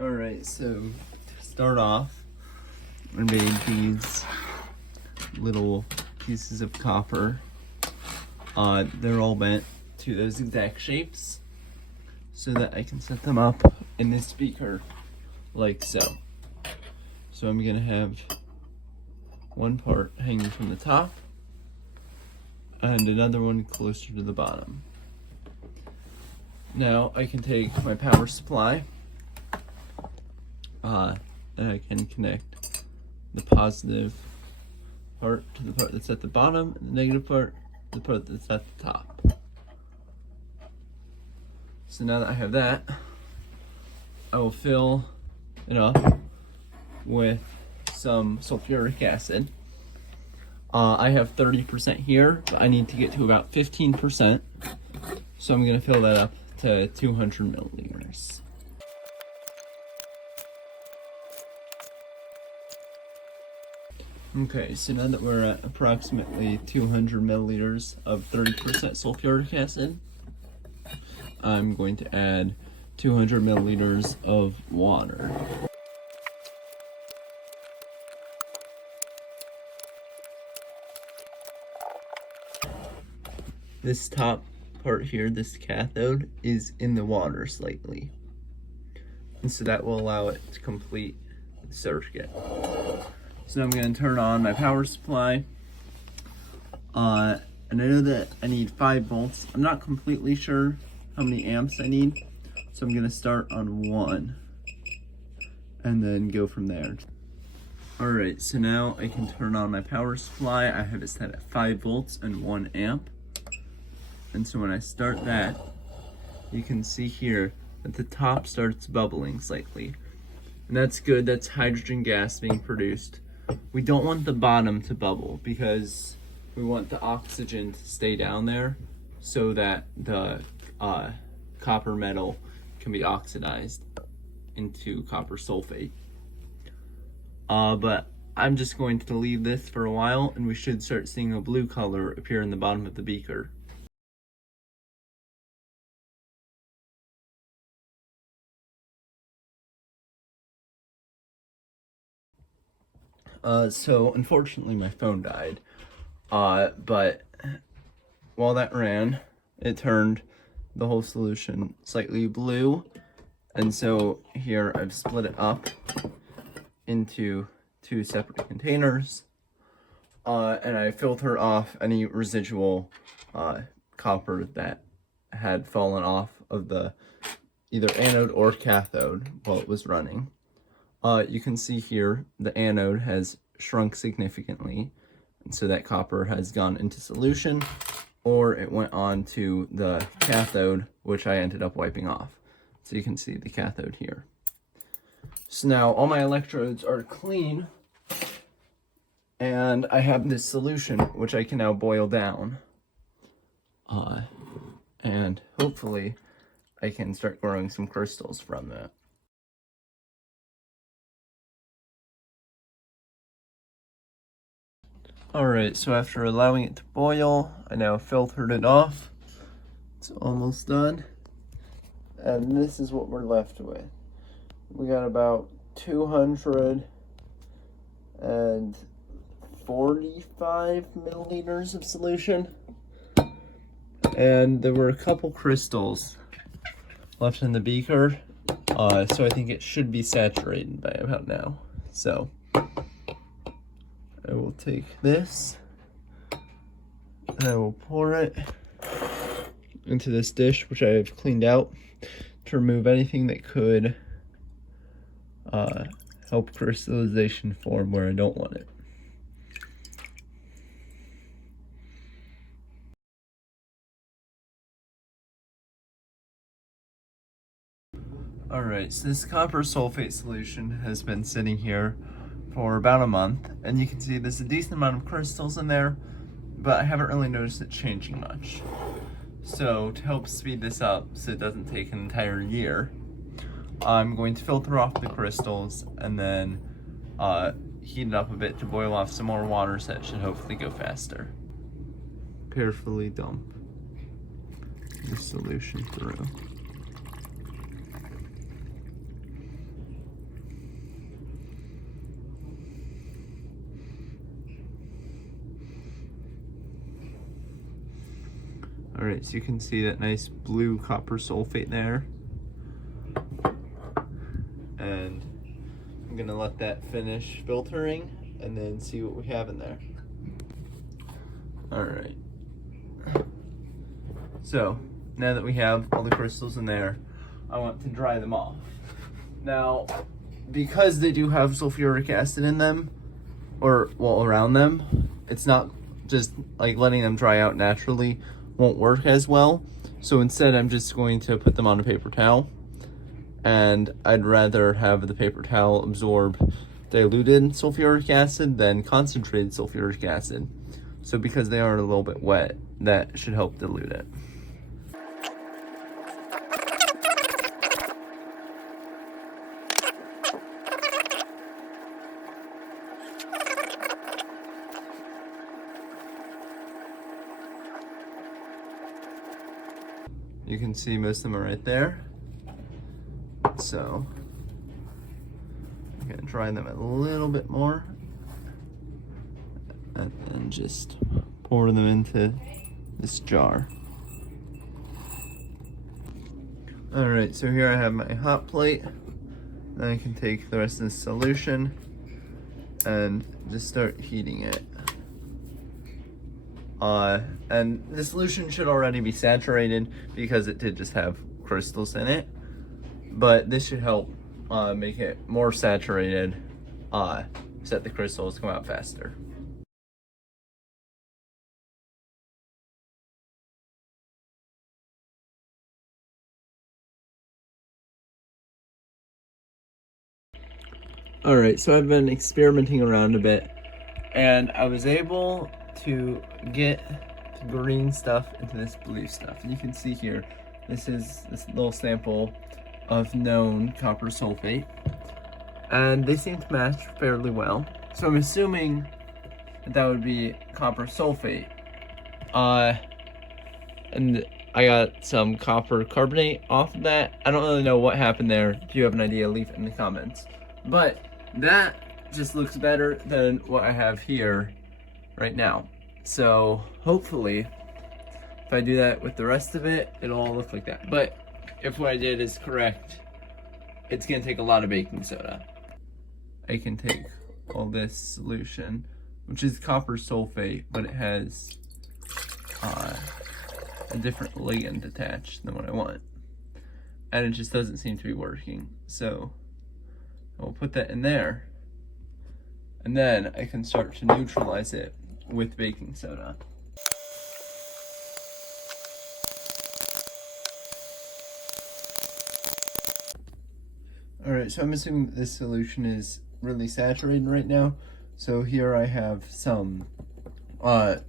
Alright, so to start off, I made these little pieces of copper. They're all bent to those exact shapes so that I can set them up in this beaker like so. So I'm gonna have one part hanging from the top and another one closer to the bottom. Now I can take my power supply and I can connect the positive part to the part that's at the bottom, and the negative part to the part that's at the top. So now that I have that, I will fill it up with some sulfuric acid. I have 30% here, but I need to get to about 15%. So I'm gonna fill that up to 200 milliliters. Okay, so now that we're at approximately 200 milliliters of 30% sulfuric acid, I'm going to add 200 milliliters of water. This top part here, this cathode, is in the water slightly. And so that will allow it to complete the circuit. So I'm going to turn on my power supply. And I know that I need 5 volts. I'm not completely sure how many amps I need. So I'm going to start on 1 and then go from there. Alright, so now I can turn on my power supply. I have it set at 5 volts and 1 amp. And so when I start that, you can see here that the top starts bubbling slightly. And that's good, that's hydrogen gas being produced. We don't want the bottom to bubble because we want the oxygen to stay down there so that the copper metal can be oxidized into copper sulfate. But I'm just going to leave this for a while and we should start seeing a blue color appear in the bottom of the beaker. So unfortunately my phone died, but while that ran, it turned the whole solution slightly blue, and so here I've split it up into 2 separate containers, and I filter off any residual copper that had fallen off of the either anode or cathode while it was running. You can see here the anode has shrunk significantly, and so that copper has gone into solution, or it went on to the cathode, which I ended up wiping off. So you can see the cathode here. So now all my electrodes are clean, and I have this solution which I can now boil down. And hopefully I can start growing some crystals from that. Alright, so after allowing it to boil, I now filtered it off. It's almost done. And this is what we're left with. We got about 245 milliliters of solution. And there were a couple crystals left in the beaker. So I think it should be saturated by about now. So I will take this and I will pour it into this dish, which I have cleaned out to remove anything that could help crystallization form where I don't want it. Alright, so this copper sulfate solution has been sitting here for about a month, and you can see there's a decent amount of crystals in there, but I haven't really noticed it changing much. So to help speed this up so it doesn't take an entire year, I'm going to filter off the crystals and then heat it up a bit to boil off some more water, so that should hopefully go faster. Carefully dump the solution through. All right, so you can see that nice blue copper sulfate there. And I'm gonna let that finish filtering and then see what we have in there. All right. So now that we have all the crystals in there, I want to dry them off. Now, because they do have sulfuric acid in them, or well, around them, it's not just like letting them dry out naturally won't work as well. So instead, I'm just going to put them on a paper towel, and I'd rather have the paper towel absorb diluted sulfuric acid than concentrated sulfuric acid. So because they are a little bit wet, that should help dilute it. You can see most of them are right there. So I'm gonna dry them a little bit more and then just pour them into this jar. All right, so here I have my hot plate. Then I can take the rest of the solution and just start heating it. And the solution should already be saturated because it did just have crystals in it, but this should help make it more saturated so that the crystals come out faster. Alright, so I've been experimenting around a bit, and I was able to get the green stuff into this blue stuff. And you can see here, this is this little sample of known copper sulfate, and they seem to match fairly well. So I'm assuming that would be copper sulfate. And I got some copper carbonate off of that. I don't really know what happened there. If you have an idea, leave it in the comments. But that just looks better than what I have here right now. So hopefully, if I do that with the rest of it, it'll all look like that. But if what I did is correct, it's gonna take a lot of baking soda. I can take all this solution, which is copper sulfate, but it has a different ligand attached than what I want. And it just doesn't seem to be working. So I'll put that in there, and then I can start to neutralize it with baking soda. Alright, so I'm assuming this solution is really saturated right now. So here I have some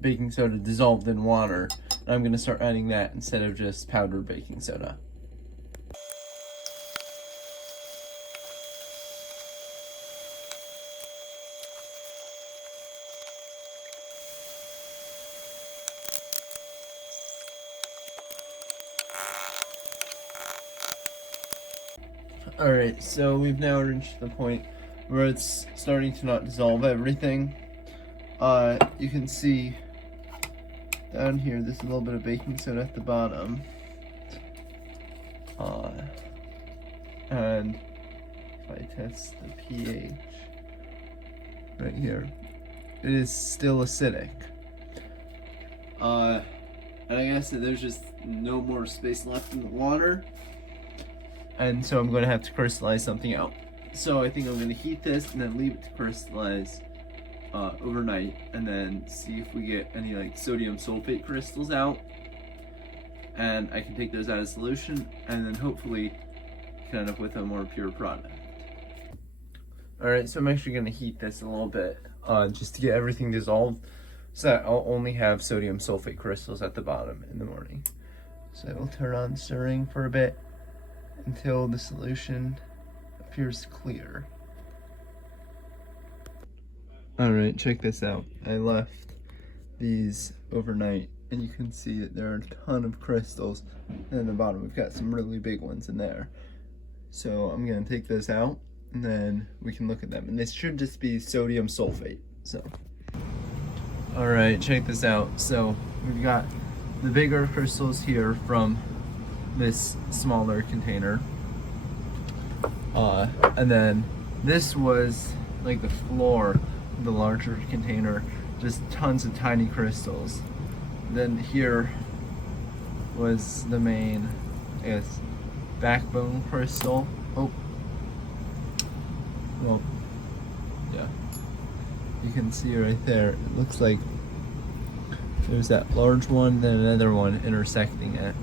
baking soda dissolved in water, and I'm going to start adding that instead of just powdered baking soda. Alright, so we've now reached the point where it's starting to not dissolve everything. You can see down here there's a little bit of baking soda at the bottom. And if I test the pH right here, it is still acidic. And I guess that there's just no more space left in the water. And so I'm going to have to crystallize something out. So I think I'm going to heat this and then leave it to crystallize overnight, and then see if we get any like sodium sulfate crystals out. And I can take those out of solution, and then hopefully end up with a more pure product. Alright, so I'm actually going to heat this a little bit just to get everything dissolved, so that I'll only have sodium sulfate crystals at the bottom in the morning. So we'll turn on stirring for a bit until the solution appears clear. Alright, check this out. I left these overnight, and you can see that there are a ton of crystals, and at the bottom we've got some really big ones in there. So I'm going to take those out, and then we can look at them. And this should just be sodium sulfate. So, alright, check this out. So we've got the bigger crystals here from this smaller container. And then this was like the floor of the larger container, just tons of tiny crystals. Then here was the main, I guess, backbone crystal. Oh, well, yeah, you can see right there, it looks like there's that large one, then another one intersecting it.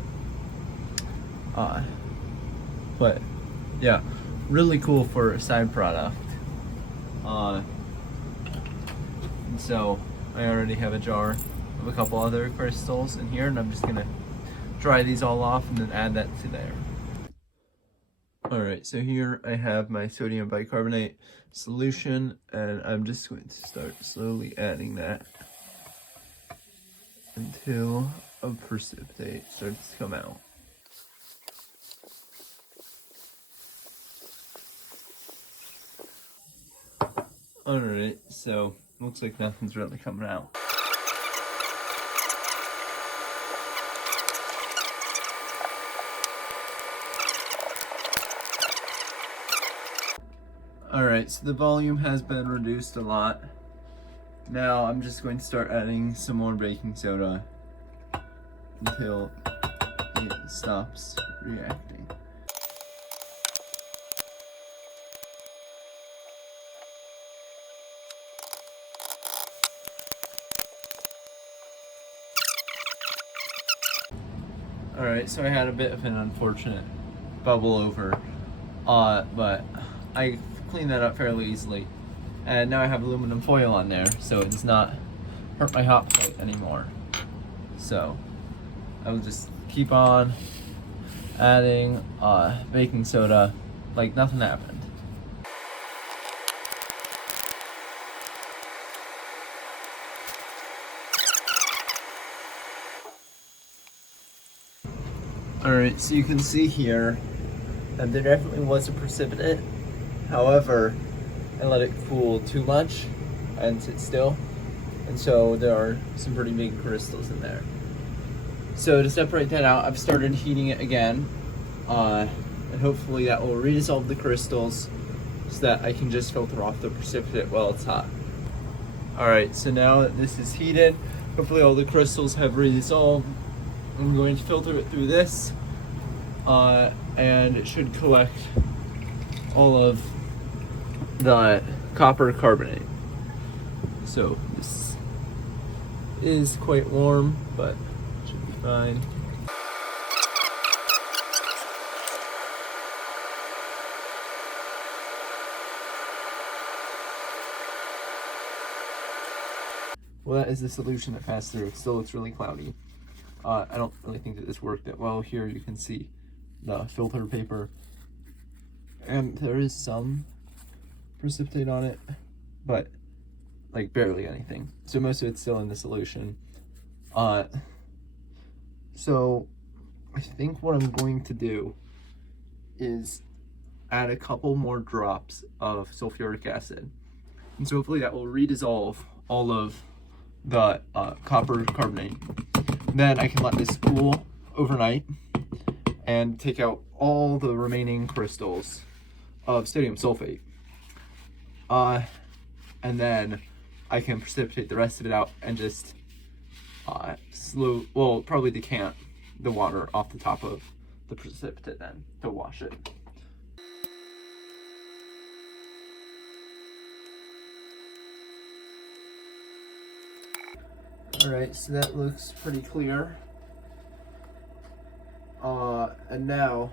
But yeah, really cool for a side product. And so I already have a jar of a couple other crystals in here, and I'm just gonna dry these all off and then add that to there. Alright, so here I have my sodium bicarbonate solution, and I'm just going to start slowly adding that until a precipitate starts to come out. Alright, so looks like nothing's really coming out. Alright, so the volume has been reduced a lot. Now I'm just going to start adding some more baking soda until it stops reacting. Alright, so I had a bit of an unfortunate bubble over, but I cleaned that up fairly easily. And now I have aluminum foil on there, so it does not hurt my hot plate anymore. So I will just keep on adding baking soda like nothing happened. Alright, so you can see here that there definitely was a precipitate. However, I let it cool too much and sit still, and so there are some pretty big crystals in there. So to separate that out, I've started heating it again, and hopefully that will redissolve the crystals so that I can just filter off the precipitate while it's hot. Alright, so now that this is heated, hopefully all the crystals have redissolved. I'm going to filter it through this, and it should collect all of the copper carbonate. So this is quite warm, but should be fine. Well, that is the solution that passed through. It still looks really cloudy. I don't really think that this worked that well. Here you can see the filter paper, and there is some precipitate on it, but like barely anything. So most of it's still in the solution. So I think what I'm going to do is add a couple more drops of sulfuric acid, and so hopefully that will redissolve all of the copper carbonate. Then I can let this cool overnight and take out all the remaining crystals of sodium sulfate. And then I can precipitate the rest of it out and just probably decant the water off the top of the precipitate then to wash it. Alright, so that looks pretty clear. And now,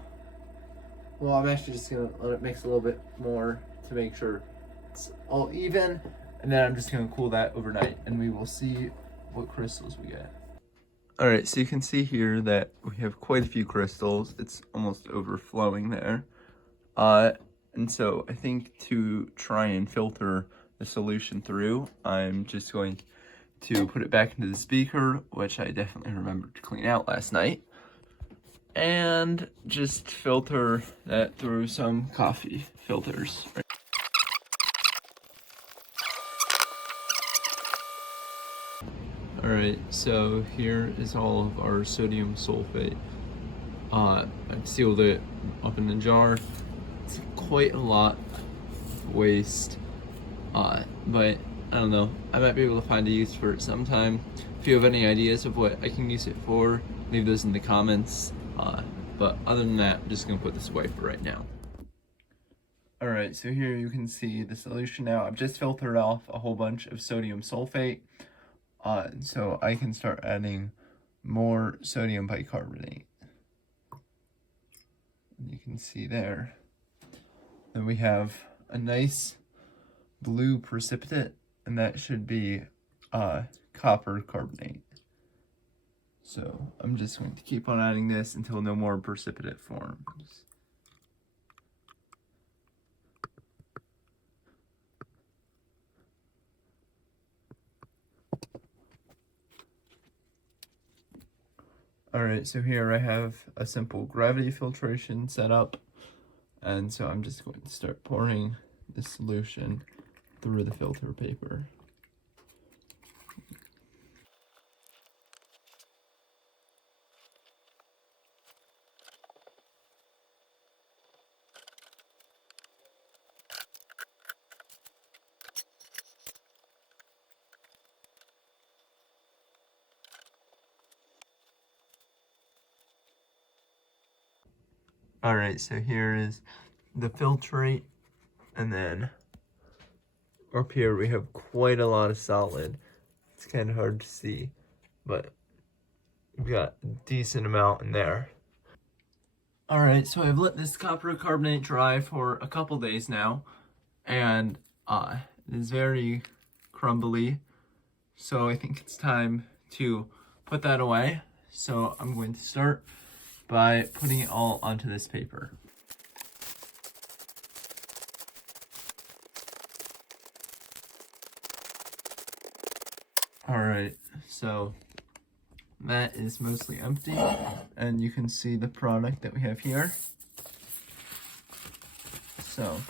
well, I'm actually just gonna let it mix a little bit more to make sure it's all even, and then I'm just gonna cool that overnight, and we will see what crystals we get. Alright, so you can see here that we have quite a few crystals. It's almost overflowing there. And so I think to try and filter the solution through, I'm just going to put it back into the speaker, which I definitely remembered to clean out last night, and just filter that through some coffee filters. Alright, so here is all of our sodium sulfate. I've sealed it up in the jar. It's quite a lot of waste, but I don't know. I might be able to find a use for it sometime. If you have any ideas of what I can use it for, leave those in the comments. But other than that, I'm just gonna put this away for right now. Alright, so here you can see the solution now. I've just filtered off a whole bunch of sodium sulfate. So I can start adding more sodium bicarbonate. You can see there. Then we have a nice blue precipitate, and that should be copper carbonate. So I'm just going to keep on adding this until no more precipitate forms. Alright, so here I have a simple gravity filtration set up, and so I'm just going to start pouring the solution through the filter paper. Alright, so here is the filtrate, and then up here we have quite a lot of solid. It's kind of hard to see, but we've got a decent amount in there. Alright, so I've let this copper carbonate dry for a couple days now, and it is very crumbly, so I think it's time to put that away. So I'm going to start by putting it all onto this paper. Alright, so that is mostly empty, and you can see the product that we have here. So,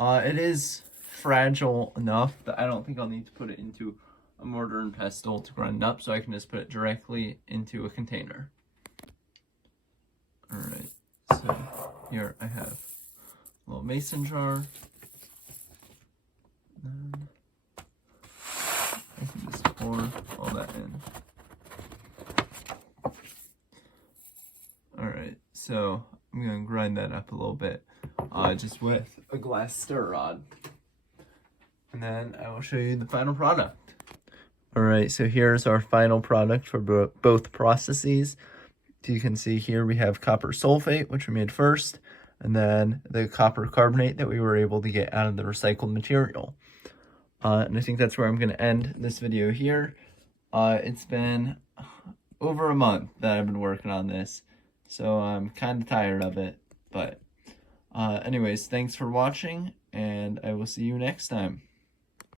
it is fragile enough that I don't think I'll need to put it into a mortar and pestle to grind up, so I can just put it directly into a container. Alright, so here I have a little mason jar. Then I can just pour all that in. Alright, so I'm going to grind that up a little bit, just with a glass stir rod. And then I will show you the final product. Alright, so here's our final product for both processes. You can see here we have copper sulfate, which we made first, and then the copper carbonate that we were able to get out of the recycled material. And I think that's where I'm going to end this video here. It's been over a month that I've been working on this, so I'm kind of tired of it. But anyways, thanks for watching, and I will see you next time.